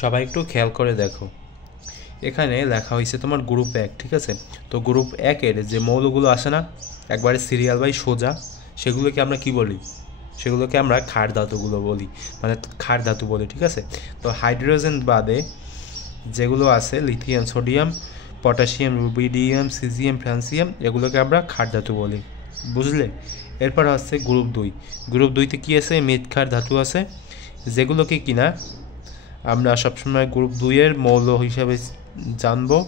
সবাই একটু খেয়াল করে দেখো, এখানে লেখা হয়েছে তোমার গ্রুপ 1, ঠিক আছে? তো গ্রুপ 1-এর যে মৌলগুলো আসে না একবারে সিরিয়াল বাই সোজা, সেগুলোকে আমরা কি বলি? সেগুলোকে আমরা ক্ষার ধাতুগুলো বলি, মানে ক্ষার ধাতু বলি, ঠিক আছে? তো হাইড্রোজেন বাদে যেগুলো আছে lithium, sodium, potassium, rubidium, caesium, francium, এগুলোকে আমরা ক্ষার ধাতু বলি, বুঝলে? এরপর হচ্ছে গ্রুপ 2। গ্রুপ 2-তে কী আছে? মৃৎ ক্ষার ধাতু আছে, যেগুলোকে কিনা আমরা সবসময় গ্রুপ 2-এর মৌল হিসাবে জানবো।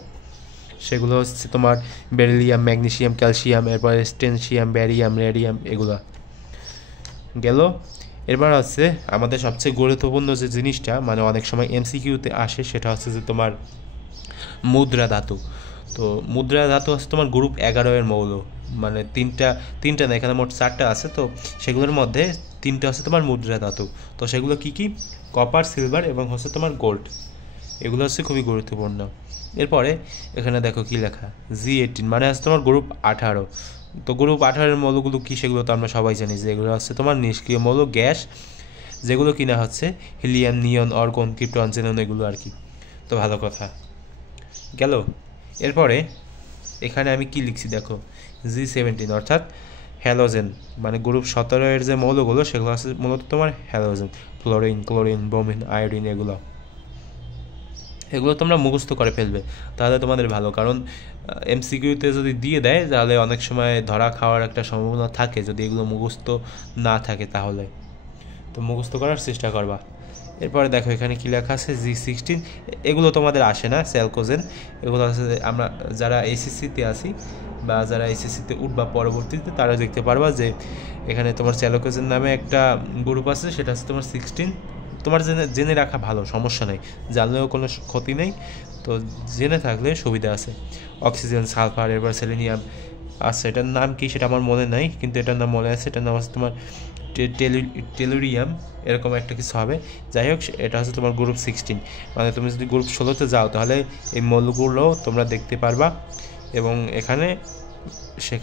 সেগুলো হচ্ছে তোমার বেরিলিয়াম, ম্যাগনেসিয়াম, ক্যালসিয়াম, এরপরে স্টেনসিয়াম, ব্যারিয়াম, রেডিয়াম, এগুলা গেল। এরপর হচ্ছে আমাদের সবচেয়ে গুরুত্বপূর্ণ যে জিনিসটা, মানে অনেক সময় এমসিকিউতে আসে, সেটা হচ্ছে যে তোমার মুদ্রা ধাতু। তো মুদ্রা ধাতু হচ্ছে তোমার গ্রুপ 11-এর মৌল, মানে তিনটা না, এখানে মোট 4টা আছে। তো সেগুলোর মধ্যে 3টা হচ্ছে তোমার মুদ্রা ধাতু। তো সেগুলো কি কি? কপার, সিলভার এবং হচ্ছে তোমার গোল্ড, এগুলো হচ্ছে খুবই গুরুত্বপূর্ণ। এরপরে এখানে দেখো কি লেখা, G18, মানে হচ্ছে তোমার গ্রুপ 18। তো গ্রুপ 18-এর মৌলগুলো কী সেগুলো তো আমরা সবাই জানি যে এগুলো হচ্ছে তোমার নিষ্ক্রিয় মৌল, গ্যাস, যেগুলো কিনা হচ্ছে হিলিয়াম, নিয়ন, অর্গন, ক্রিপ্টন, জেনন, এগুলো আর কি। তো ভালো কথা গেল। এরপরে এখানে আমি কি লিখছি দেখো, G17 অর্থাৎ হ্যালোজেন, মানে গ্রুপ 17-এর যে মৌলগুলো সেগুলো আছে মূলত তোমার halogen, fluorine, chlorine, bromine, iodine, এগুলো তোমরা মুখস্থ করে ফেলবে, তাহলে তোমাদের ভালো। কারণ এমসিকিউতে যদি দিয়ে দেয় তাহলে অনেক সময় ধরা খাওয়ার একটা সম্ভাবনা থাকে যদি এগুলো মুখস্থ না থাকে তাহলে। তো মুখস্থ করার চেষ্টা করবা। এরপরে দেখো এখানে কী লেখা আছে, G16। এগুলো তোমাদের আসে না, স্যালকোজেন। এগুলো আছে আমরা যারা এইচএসসিতে আসি বা যারা এইচএসসিতে উঠবা পরবর্তীতে, তারা দেখতে পারবা যে এখানে তোমার স্যালকোজেন নামে একটা গ্রুপ আছে, সেটা হচ্ছে তোমার 16। তোমার জেনে রাখা ভালো, সমস্যা নেই, জানলেও কোনো ক্ষতি নেই, তো জেনে থাকলে সুবিধা আছে। অক্সিজেন, সালফার, এরপর সেলেনিয়াম আচ্ছা, এটার নাম কি সেটা আমার মনে নাই, কিন্তু এটার নাম মনে আছে, এটার নাম হচ্ছে তোমার টেলুরিয়াম, এরকম একটা কিছু হবে। যাই হোক, এটা হচ্ছে তোমার গ্রুপ 16। মানে তুমি যদি গ্রুপ 16-তে যাও তাহলে এই মৌলগুলো তোমরা দেখতে পারবা। এবং এখানে সে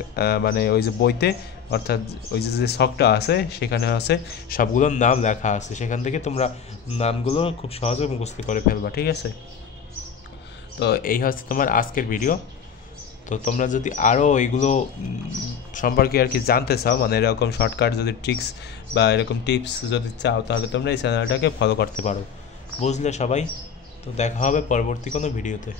মানে ওই যে বইতে, অর্থাৎ ওই যে শখটা আছে সেখানে আছে সবগুলোর নাম লেখা আছে, সেখান থেকে তোমরা নামগুলো খুব সহজে মুখস্থ করে ফেলবা, ঠিক আছে? তো এই হচ্ছে তোমার আজকের ভিডিও। তো তোমরা যদি আরও এইগুলো সম্পর্কে আর কি জানতে চাও, মানে এরকম শর্টকাট যদি ট্রিক্স বা এরকম টিপস যদি চাও, তাহলে তোমরা এই চ্যানেলটাকে ফলো করতে পারো, বুঝলে সবাই? তো দেখা হবে পরবর্তী কোনো ভিডিওতে।